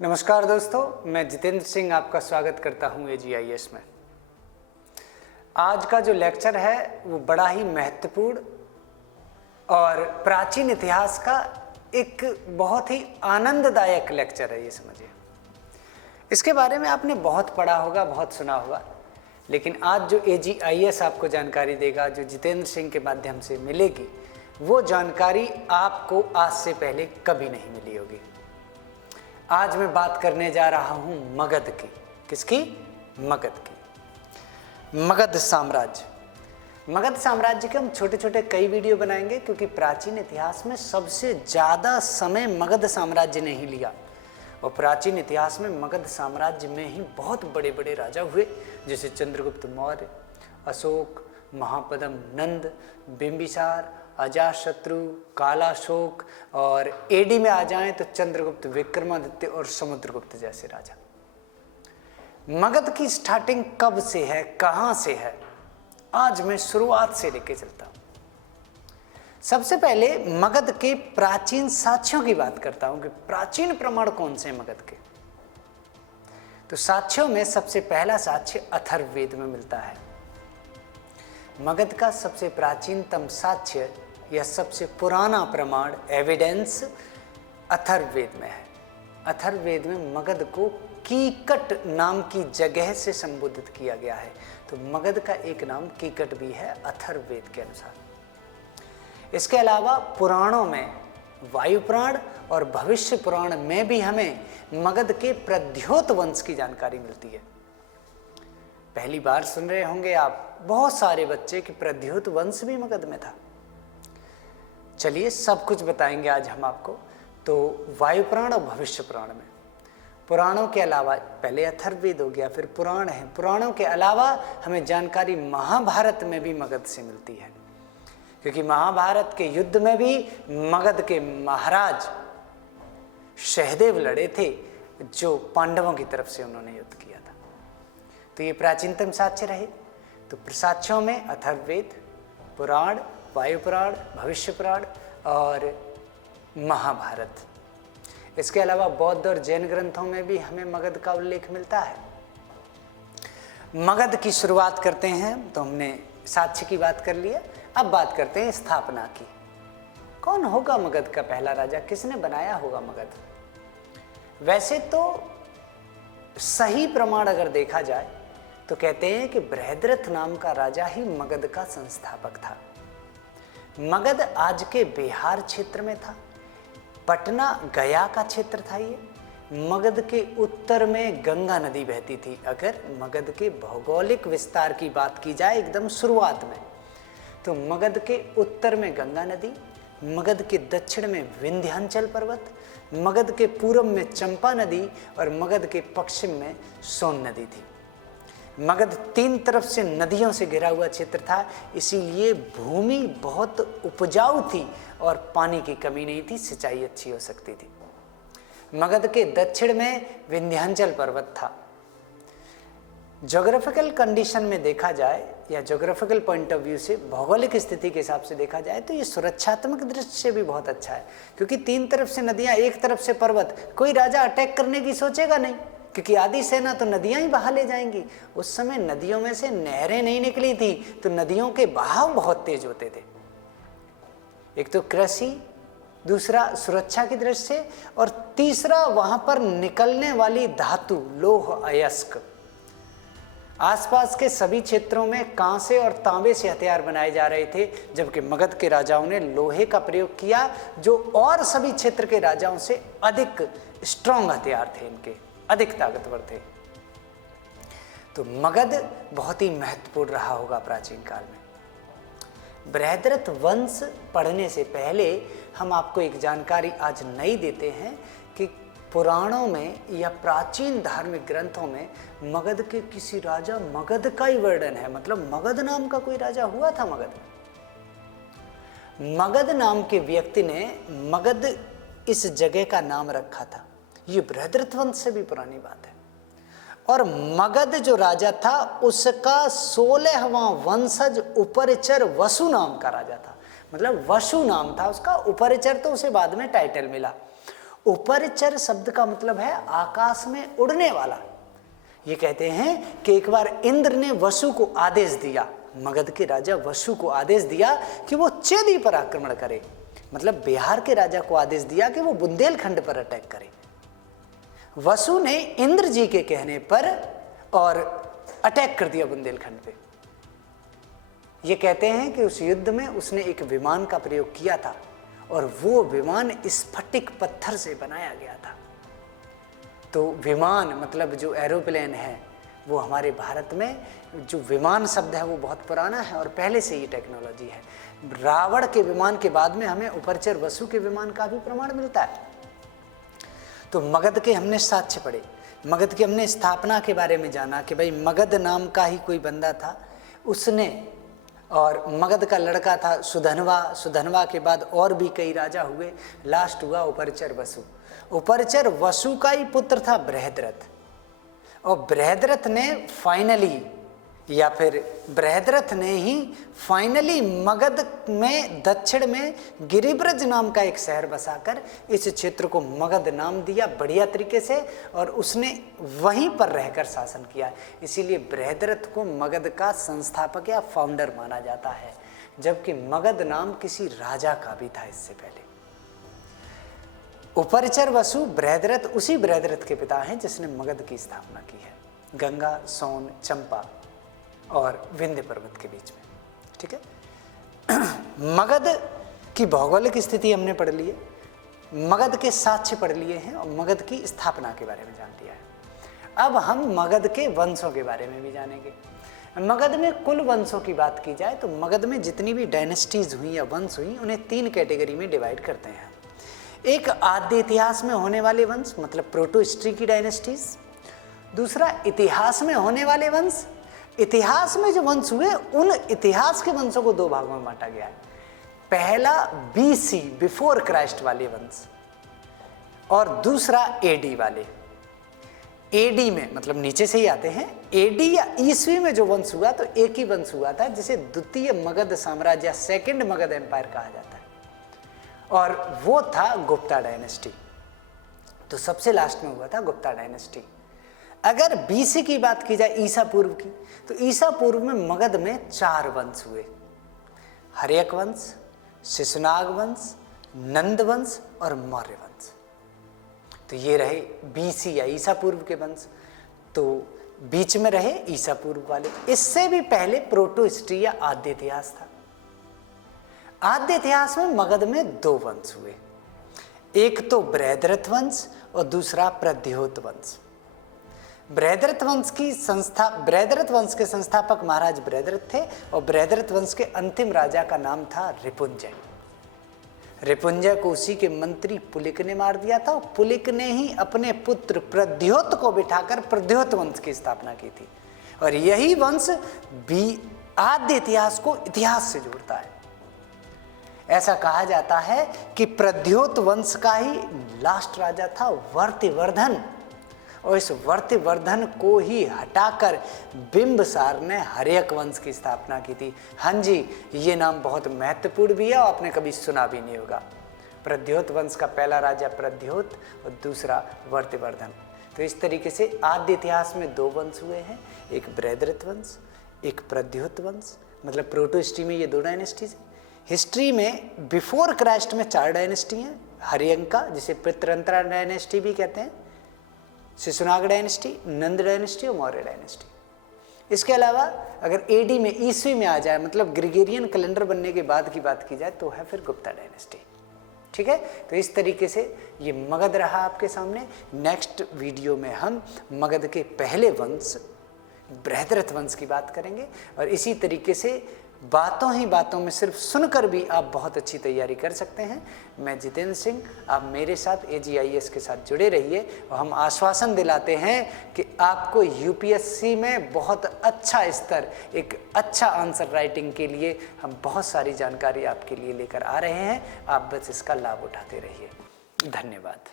नमस्कार दोस्तों, मैं जितेंद्र सिंह आपका स्वागत करता हूं AGIS में। आज का जो लेक्चर है वो बड़ा ही महत्वपूर्ण और प्राचीन इतिहास का एक बहुत ही आनंददायक लेक्चर है। ये समझिए, इसके बारे में आपने बहुत पढ़ा होगा, बहुत सुना होगा, लेकिन आज जो AGIS आपको जानकारी देगा, जो जितेंद्र सिंह के माध्यम से मिलेगी, वो जानकारी आपको आज से पहले कभी नहीं मिली होगी। आज मैं बात करने जा रहा हूं मगध की। किसकी? मगध की। मगध साम्राज्य। मगध साम्राज्य के हम छोटे छोटे कई वीडियो बनाएंगे, क्योंकि प्राचीन इतिहास में सबसे ज़्यादा समय मगध साम्राज्य ने ही लिया। और प्राचीन इतिहास में मगध साम्राज्य में ही बहुत बड़े बड़े राजा हुए, जैसे चंद्रगुप्त मौर्य, अशोक, महापद्म नंद, बिंबिसार, अजातशत्रु, कालाशोक, और AD में आ जाएं तो चंद्रगुप्त, विक्रमादित्य और समुद्रगुप्त जैसे राजा। मगध की स्टार्टिंग कब से है, कहां से है, आज मैं शुरुआत से लेके चलता हूं। सबसे पहले मगध के प्राचीन साक्ष्यों की बात करता हूं कि प्राचीन प्रमाण कौन से हैं मगध के। तो साक्ष्यों में सबसे पहला साक्ष्य अथर्ववेद में मिलता है। मगध का सबसे प्राचीनतम साक्ष्य या सबसे पुराना प्रमाण, एविडेंस, अथर्ववेद में है। अथर्ववेद में मगध को कीकट नाम की जगह से संबोधित किया गया है। तो मगध का एक नाम कीकट भी है अथर्ववेद के अनुसार। इसके अलावा पुराणों में, वायु पुराण और भविष्य पुराण में भी हमें मगध के प्रद्योत वंश की जानकारी मिलती है। पहली बार सुन रहे होंगे आप, बहुत सारे बच्चे, कि प्रद्योत वंश भी मगध में था। चलिए सब कुछ बताएंगे आज हम आपको। तो वायु पुराण और भविष्य पुराण में, पुराणों के अलावा, पहले अथर्ववेद हो गया, फिर पुराण है। पुराणों के अलावा हमें जानकारी महाभारत में भी मगध से मिलती है, क्योंकि महाभारत के युद्ध में भी मगध के महाराज सहदेव लड़े थे, जो पांडवों की तरफ से उन्होंने युद्ध किया था। तो ये प्राचीनतम साक्ष्य रहे। तो साक्ष्यों में अथर्ववेद, पुराण, वायु पुराण, भविष्य पुराण और महाभारत। इसके अलावा बौद्ध और जैन ग्रंथों में भी हमें मगध का उल्लेख मिलता है। मगध की शुरुआत करते हैं। तो हमने साक्ष्य की बात कर ली है, अब बात करते हैं स्थापना की। कौन होगा मगध का पहला राजा, किसने बनाया होगा मगध? वैसे तो सही प्रमाण अगर देखा जाए तो कहते हैं कि बृहद्रथ नाम का राजा ही मगध का संस्थापक था। मगध आज के बिहार क्षेत्र में था। पटना गया का क्षेत्र था ये। मगध के उत्तर में गंगा नदी बहती थी। अगर मगध के भौगोलिक विस्तार की बात की जाए एकदम शुरुआत में, तो मगध के उत्तर में गंगा नदी, मगध के दक्षिण में विंध्याचल पर्वत, मगध के पूर्व में चंपा नदी और मगध के पश्चिम में सोन नदी थी। मगध 3 तरफ से नदियों से घिरा हुआ क्षेत्र था, इसीलिए भूमि बहुत उपजाऊ थी और पानी की कमी नहीं थी, सिंचाई अच्छी हो सकती थी। मगध के दक्षिण में विंध्याचल पर्वत था। ज्योग्राफिकल कंडीशन में देखा जाए या ज्योग्राफिकल पॉइंट ऑफ व्यू से, भौगोलिक स्थिति के हिसाब से देखा जाए, तो ये सुरक्षात्मक दृष्टि से भी बहुत अच्छा है, क्योंकि 3 तरफ से नदियां, एक तरफ से पर्वत, कोई राजा अटैक करने की सोचेगा नहीं, क्योंकि आधी सेना तो नदियां ही बहा ले जाएंगी। उस समय नदियों में से नहरें नहीं निकली थी, तो नदियों के बहाव बहुत तेज होते थे। एक तो कृषि, दूसरा सुरक्षा की दृष्टि से, और तीसरा वहां पर निकलने वाली धातु, लोह अयस्क। आसपास के सभी क्षेत्रों में कांसे और तांबे से हथियार बनाए जा रहे थे, जबकि मगध के राजाओं ने लोहे का प्रयोग किया, जो और सभी क्षेत्र के राजाओं से अधिक स्ट्रॉन्ग हथियार थे, इनके अधिक ताकतवर थे। तो मगध बहुत ही महत्वपूर्ण रहा होगा प्राचीन काल में। बृहद्रथ वंश पढ़ने से पहले हम आपको एक जानकारी आज नई देते हैं कि पुराणों में या प्राचीन धार्मिक ग्रंथों में मगध के किसी राजा, मगध का ही वर्णन है, मतलब मगध नाम का कोई राजा हुआ था मगध में। मगध नाम के व्यक्ति ने मगध इस जगह का नाम रखा था। ये बृहद्रथ वंश से भी पुरानी बात है। और मगध जो राजा था उसका 16वां वंशज उपरिचर वसु नाम का राजा था। मतलब वसु नाम था उसका, उपरिचर तो उसे बाद में टाइटल मिला। उपरचर शब्द का मतलब है आकाश में उड़ने वाला। ये कहते हैं कि एक बार इंद्र ने वसु को आदेश दिया, मगध के राजा वसु को आदेश दिया कि वो चेदी पर आक्रमण करे, मतलब बिहार के राजा को आदेश दिया कि वो बुंदेलखंड पर अटैक करे। वसु ने इंद्र जी के कहने पर और अटैक कर दिया बुंदेलखंड पे। ये कहते हैं कि उस युद्ध में उसने एक विमान का प्रयोग किया था और वो विमान स्फटिक पत्थर से बनाया गया था। तो विमान मतलब जो एरोप्लेन है वो हमारे भारत में जो विमान शब्द है वो बहुत पुराना है और पहले से ही टेक्नोलॉजी है। रावण के विमान के बाद में हमें उपरचर वसु के विमान का भी प्रमाण मिलता है। तो मगध के हमने साक्ष्य पढ़े, मगध की हमने स्थापना के बारे में जाना कि भाई मगध नाम का ही कोई बंदा था उसने, और मगध का लड़का था सुधनवा, सुधनवा के बाद और भी कई राजा हुए, लास्ट हुआ उपरचर वसु। उपरचर वसु का ही पुत्र था बृहद्रथ, और बृहद्रथ ने फाइनली या फिर बृहद्रथ ने ही फाइनली मगध में दक्षिण में गिरिब्रज नाम का एक शहर बसाकर इस क्षेत्र को मगध नाम दिया बढ़िया तरीके से, और उसने वहीं पर रहकर शासन किया। इसीलिए बृहद्रथ को मगध का संस्थापक या फाउंडर माना जाता है, जबकि मगध नाम किसी राजा का भी था इससे पहले। उपरचर वसु बृहद्रथ उसी बृहद्रथ के पिता हैं जिसने मगध की स्थापना की है, गंगा, सोन, चंपा और विंध्य पर्वत के बीच में। ठीक है। मगध की भौगोलिक स्थिति हमने पढ़ ली है, मगध के साक्ष्य पढ़ लिए हैं और मगध की स्थापना के बारे में जान लिया है। अब हम मगध के वंशों के बारे में भी जानेंगे। मगध में कुल वंशों की बात की जाए तो मगध में जितनी भी डायनेस्टीज हुई या वंश हुई उन्हें 3 कैटेगरी में डिवाइड करते हैं। एक आद्य इतिहास में होने वाले वंश मतलब प्रोटो हिस्ट्री की डायनेस्टीज, दूसरा इतिहास में होने वाले वंश, इतिहास में जो वंश हुए उन इतिहास के वंशों को 2 भागों में बांटा गया है। पहला BC बिफोर क्राइस्ट वाले वंश और दूसरा AD वाले। AD में मतलब नीचे से ही आते हैं, AD या ईस्वी में जो वंश हुआ तो एक ही वंश हुआ था जिसे द्वितीय मगध साम्राज्य या सेकंड मगध एम्पायर कहा जाता है, और वो था गुप्ता डायनेस्टी। तो सबसे लास्ट में हुआ था गुप्ता डायनेस्टी। अगर BC की बात की जाए ईसा पूर्व की, तो ईसा पूर्व में मगध में 4 वंश हुए, हर्यक वंश, शिशुनाग वंश, नंद वंश और मौर्य वंश। तो ये रहे BC या ईसा पूर्व के वंश। तो बीच में रहे ईसा पूर्व वाले। इससे भी पहले प्रोटो हिस्ट्री या आद्य इतिहास था। आद्य इतिहास में मगध में 2 वंश हुए, एक तो बृहद्रथ वंश और दूसरा प्रद्योत वंश। बृहद्रथ वंश के संस्थापक महाराज बृहद्रथ थे और बृहद्रथ वंश के अंतिम राजा का नाम था रिपुंजय। रिपुंजय को उसी के मंत्री पुलिक ने मार दिया था, और पुलिक ने ही अपने पुत्र प्रद्योत को बिठाकर प्रद्योत वंश की स्थापना की थी, और यही वंश भी आद्य इतिहास को इतिहास से जोड़ता है। ऐसा कहा जाता है कि प्रद्योत वंश का ही लास्ट राजा था वर्तिवर्धन, और इस वर्तिवर्धन को ही हटाकर बिंबसार ने हर्यक वंश की स्थापना की थी। हाँ जी, ये नाम बहुत महत्वपूर्ण भी है और आपने कभी सुना भी नहीं होगा। प्रद्योत वंश का पहला राजा प्रद्योत और दूसरा वर्तिवर्धन। तो इस तरीके से आद्य इतिहास में 2 वंश हुए हैं, एक बृहद्रथ वंश, एक प्रद्योत वंश। मतलब प्रोटो हिस्ट्री में ये 2 डायनेस्टीज। हिस्ट्री में बिफोर क्राइस्ट में 4 डायनेस्टी हैं, हरियंका जिसे पितृंतरा डायनेस्टी भी कहते हैं, शिशुनाग डायनेस्टी, नंद डायनेस्टी और मौर्य डायनेस्टी। इसके अलावा अगर AD में ईस्वी में आ जाए मतलब ग्रेगोरियन कैलेंडर बनने के बाद की बात की जाए तो है फिर गुप्ता डायनेस्टी। ठीक है। तो इस तरीके से ये मगध रहा आपके सामने। नेक्स्ट वीडियो में हम मगध के पहले वंश बृहद्रथ वंश की बात करेंगे, और इसी तरीके से बातों ही बातों में सिर्फ सुनकर भी आप बहुत अच्छी तैयारी कर सकते हैं। मैं जितेंद्र सिंह, आप मेरे साथ AGIS के साथ जुड़े रहिए, और हम आश्वासन दिलाते हैं कि आपको UPSC में बहुत अच्छा स्तर, एक अच्छा आंसर राइटिंग के लिए हम बहुत सारी जानकारी आपके लिए लेकर आ रहे हैं। आप बस इसका लाभ उठाते रहिए। धन्यवाद।